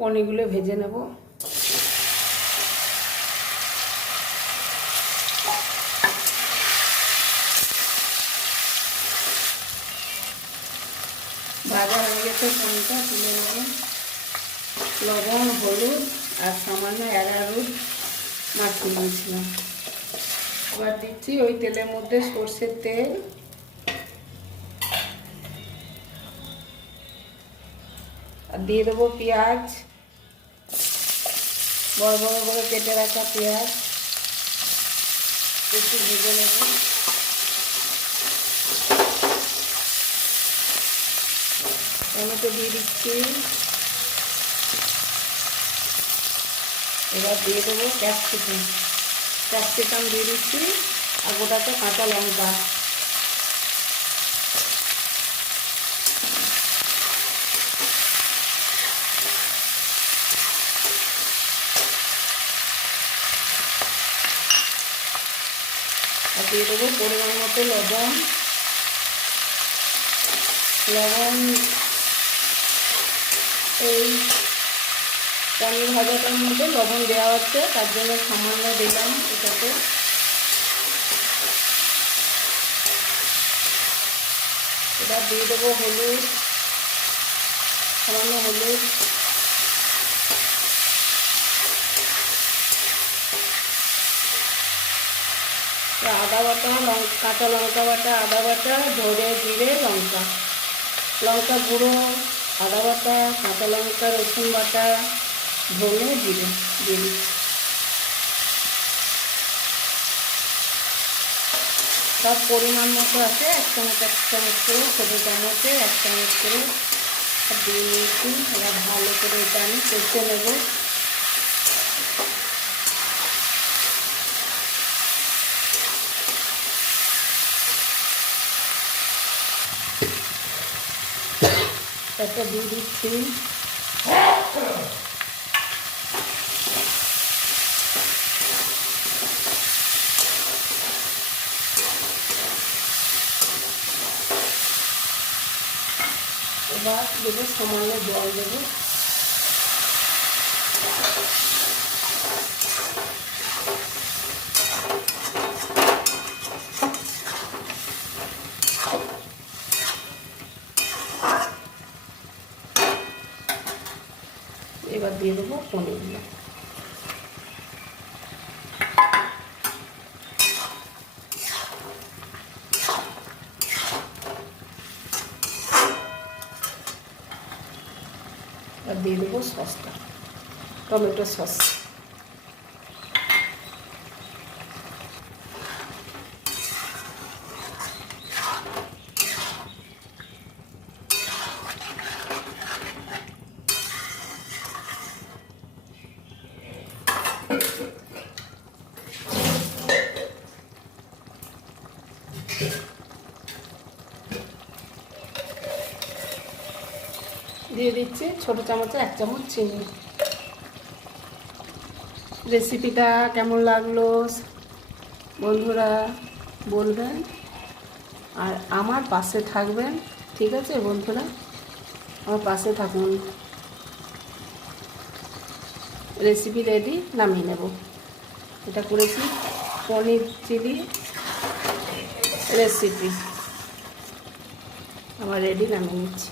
পনিরগুলো ভেজে নেব। ভাজা হয়ে গেছে পনিরটা, তুলে নেব। লবণ, হলুদ আর সামান্য অ্যারারুট মাখিয়ে নিয়েছিলাম। এবার দিচ্ছি ওই তেলের মধ্যে সর্ষের তেল। আর দিয়ে দেবো পেঁয়াজ। বড় বড় করে কেটে রাখা পেঁয়াজ। একটু ভেজে নেব। টমেটো দিয়ে দিচ্ছি। এবার দিয়ে দেবো ক্যাপসিকাম। ক্যাপসিকাম দিয়ে দিচ্ছি আর গোটাতে কাঁচা লঙ্কা। আর দিয়ে দেবো পরিমাণ মতো লবণ। লবণ এই পনির ভাজাটার মধ্যে লবণ দেওয়া হচ্ছে, তার জন্য সামান্য দিলাম এটাতে এবার দিয়ে দেবো হলুদ, সামান্য হলুদ। আদা বাটা কাঁচা লঙ্কা বাটা, আদা বাটা ধরে জিরে, লঙ্কা। লঙ্কা গুঁড়ো, আদা বাটা, কাঁচা লঙ্কা, রসুন বাটা, ধনে, জিরে, দিয়ে সব পরিমাণ মতো আছে, এক চামচ এক চামচ করে ছোটো চামচে, এক চামচ করে দিয়ে নিয়েছি ভালো করে এটা আমি কষে নেব। একটা দিয়ে দিচ্ছি এবার দেবো সামান্য জল এবার দিয়ে দেবো পনিরগুলো আর দিয়ে দেবো সসটা টমেটো সস। দিয়ে দিচ্ছি ছোটো চামচে এক চামচ চিনি। রেসিপিটা কেমন লাগল? বন্ধুরা বলবেন। আর আমার পাশে থাকবেন, ঠিক আছে বন্ধুরা? আমার পাশে থাকুন। রেসিপি রেডি, নামিয়ে নেব। এটা করেছি পনির চিলি রেসিপি। আমার রেডি, নামিয়ে নিচ্ছি।